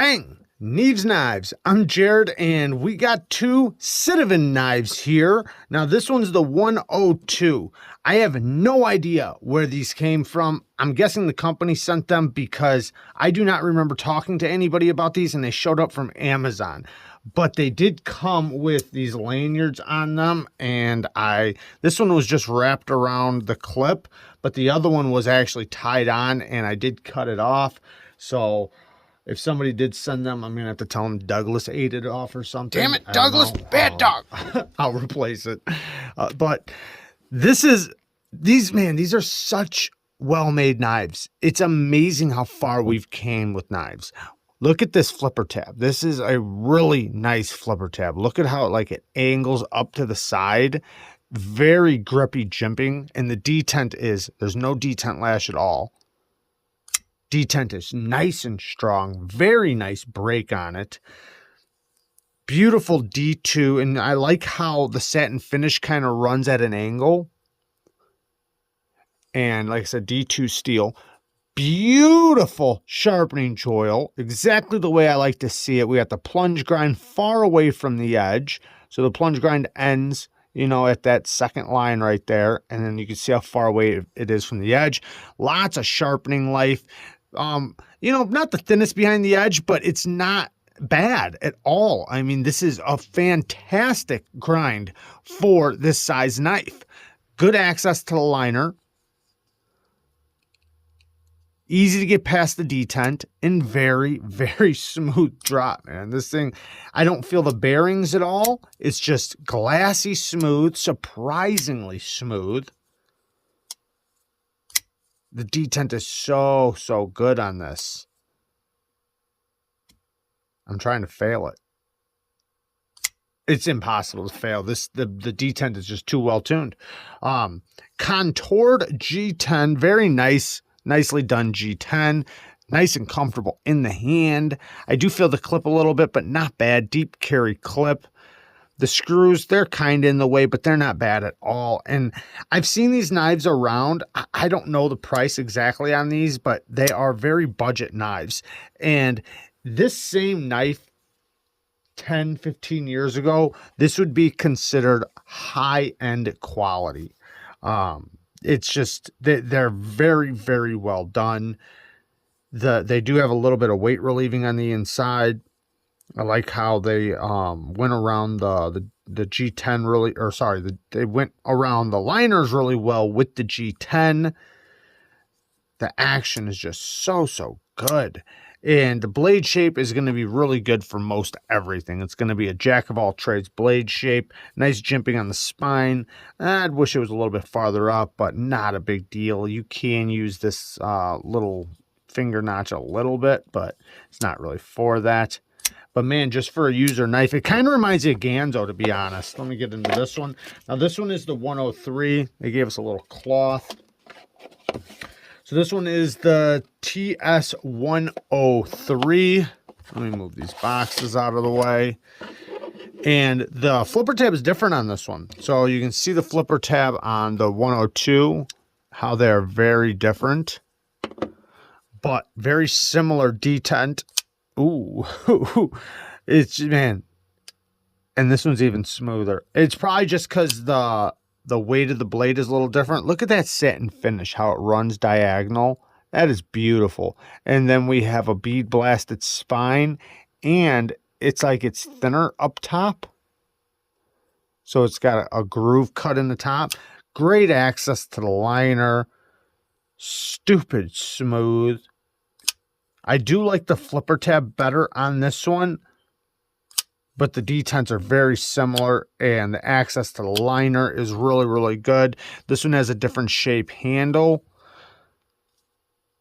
Bang! Neeves knives. I'm Jared, and we got two Sitivien knives here. Now, this one's the 102. I have no idea where these came from. I'm guessing the company sent them because I do not remember talking to anybody about these, and they showed up from Amazon. But they did come with these lanyards on them, and this one was just wrapped around the clip, but the other one was actually tied on, and I did cut it off. So if somebody did send them, I'm gonna have to tell them Douglas ate it off or something. Damn it, Douglas, bad dog. I'll replace it. But these are such well-made knives. It's amazing how far we've came with knives. Look at this flipper tab. This is a really nice flipper tab. Look at how it angles up to the side. Very grippy jimping. And the detent there's no detent lash at all. Detent is nice and strong. Very nice break on it. Beautiful D2. And I like how the satin finish kind of runs at an angle. And like I said, D2 steel. Beautiful sharpening choil, exactly the way I like to see it. We got the plunge grind far away from the edge. So the plunge grind ends, at that second line right there. And then you can see how far away it is from the edge. Lots of sharpening life. Not the thinnest behind the edge, but it's not bad at all. I mean, this is a fantastic grind for this size knife. Good access to the liner. Easy to get past the detent, and very, very smooth drop, man. This thing, I don't feel the bearings at all. It's just glassy smooth, surprisingly smooth. The detent is so, so good on this. I'm trying to fail it. It's impossible to fail. The detent is just too well tuned. Contoured G10, very nice. Nicely done G10, nice and comfortable in the hand. I do feel the clip a little bit, but not bad. Deep carry clip. The screws, they're kind of in the way, but they're not bad at all. And I've seen these knives around. I don't know the price exactly on these, but they are very budget knives. And this same knife 10, 15 years ago, this would be considered high-end quality. It's just, they're very, very well done. They do have a little bit of weight relieving on the inside. I like how they went around the G10 really, or sorry, they went around the liners really well with the G10. The action is just so, so good. And the blade shape is going to be really good for most everything. It's going to be a jack of all trades blade shape. Nice jimping on the spine. I'd wish it was a little bit farther up, but not a big deal. You can use this little finger notch a little bit, but it's not really for that. But man, just for a user knife, it kind of reminds me of Ganzo, to be honest. Let me get into this one. Now, this one is the 103. They gave us a little cloth. So this one is the ST1O3. Let me move these boxes out of the way. And the flipper tab is different on this one. So you can see the flipper tab on the 102, how they're very different, but very similar detent. Ooh, it's, man. And this one's even smoother. It's probably just because the weight of the blade is a little different. Look at that satin finish, how it runs diagonal. That is beautiful. And then we have a bead blasted spine, and it's like it's thinner up top. So it's got a groove cut in the top. Great access to the liner. Stupid smooth. I do like the flipper tab better on this one, but the detents are very similar, and the access to the liner is really, really good. This one has a different shape handle.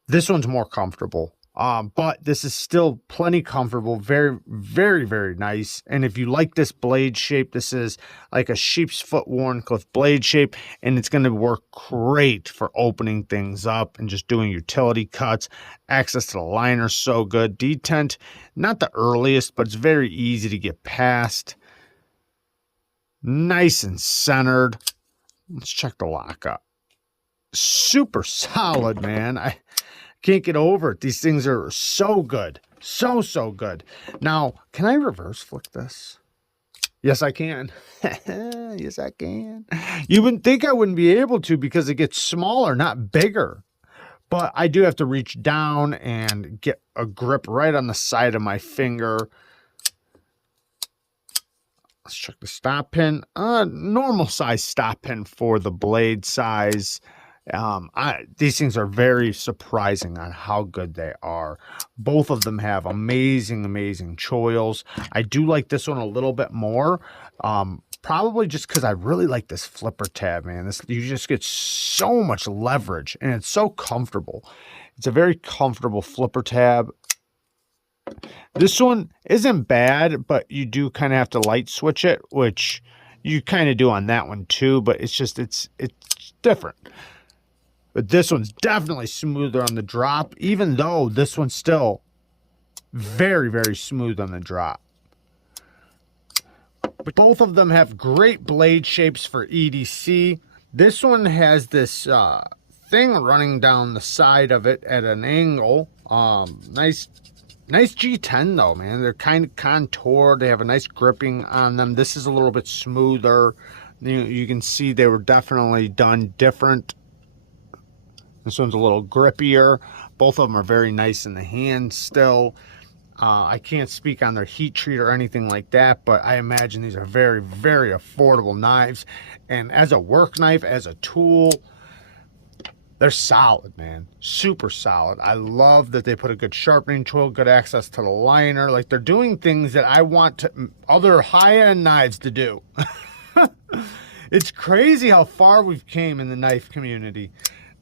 This one's more comfortable, but this is still plenty comfortable. Very, very, very nice. And if you like this blade shape, this is like a sheep's foot Wharncliffe blade shape, and it's going to work great for opening things up and just doing utility cuts. Access to the liner, so good. Detent, not the earliest, but it's very easy to get past. Nice and centered. Let's check the lockup. Super solid, man. I can't get over it. These things are so good. So, so good. Now, can I reverse flick this? Yes, I can. Yes, I can. You wouldn't think I wouldn't be able to because it gets smaller, not bigger. But I do have to reach down and get a grip right on the side of my finger. Let's check the stop pin. Normal size stop pin for the blade size. These things are very surprising on how good they are. Both of them have amazing, amazing choils. I do like this one a little bit more. Probably just because I really like this flipper tab, man. You just get so much leverage and it's so comfortable. It's a very comfortable flipper tab. This one isn't bad, but you do kind of have to light switch it, which you kind of do on that one too, but it's just, it's different. But this one's definitely smoother on the drop, even though this one's still very, very smooth on the drop. But both of them have great blade shapes for EDC. This one has this thing running down the side of it at an angle. Nice G10 though, man. They're kind of contoured. They have a nice gripping on them. This is a little bit smoother. You can see they were definitely done different. This one's a little grippier. Both of them are very nice in the hand still. I can't speak on their heat treat or anything like that, but I imagine these are very, very affordable knives. And as a work knife, as a tool, they're solid, man. Super solid. I love that they put a good sharpening tool, good access to the liner. Like, they're doing things that I want other high-end knives to do. It's crazy how far we've came in the knife community.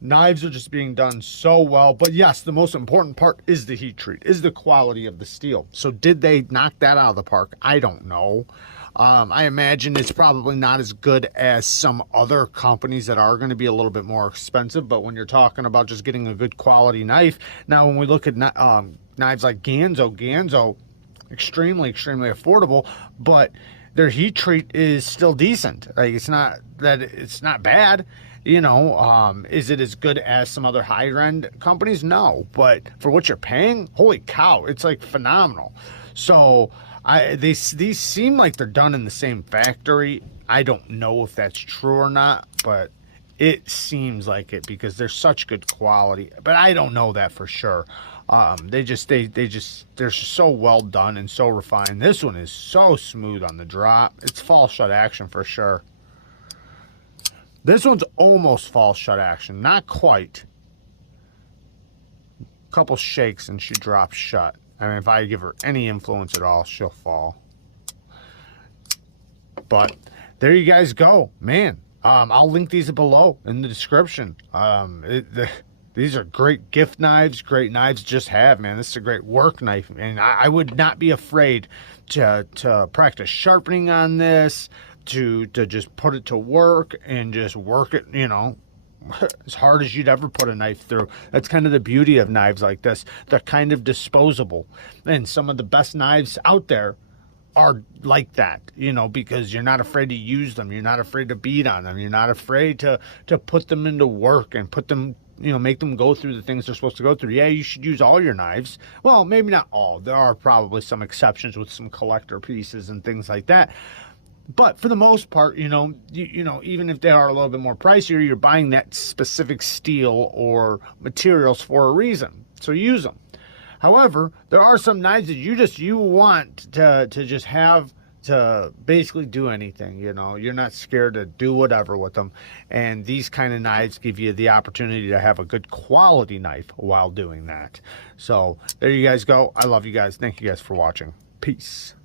Knives are just being done so well. But yes, the most important part is the heat treat, is the quality of the steel. So did they knock that out of the park? I don't know. I imagine it's probably not as good as some other companies that are going to be a little bit more expensive. But when you're talking about just getting a good quality knife, now when we look at knives like Ganzo, extremely, extremely affordable, but their heat treat is still decent. Like, it's not bad. You know, is it as good as some other higher-end companies? No, but for what you're paying, holy cow, it's like phenomenal. So these seem like they're done in the same factory. I don't know if that's true or not, but it seems like it because they're such good quality. But I don't know that for sure. They're so well done and so refined. This one is so smooth on the drop. It's fall shut action for sure. This one's almost fall shut action, not quite. A couple shakes and she drops shut. I mean, if I give her any influence at all, she'll fall. But there you guys go, man. I'll link these below in the description. These are great gift knives, great knives to just have, man. This is a great work knife, and I would not be afraid to practice sharpening on this, to just put it to work and just work it, you know, as hard as you'd ever put a knife through. That's kind of the beauty of knives like this. They're kind of disposable, and some of the best knives out there are like that, you know, because you're not afraid to use them. You're not afraid to beat on them. You're not afraid to put them into work and put them, you know, make them go through the things they're supposed to go through. Yeah, you should use all your knives. Well, maybe not all. There are probably some exceptions with some collector pieces and things like that. But for the most part, you know, even if they are a little bit more pricier, you're buying that specific steel or materials for a reason. So use them. However, there are some knives that you want to just have to basically do anything. You know, you're not scared to do whatever with them. And these kind of knives give you the opportunity to have a good quality knife while doing that. So there you guys go. I love you guys. Thank you guys for watching. Peace.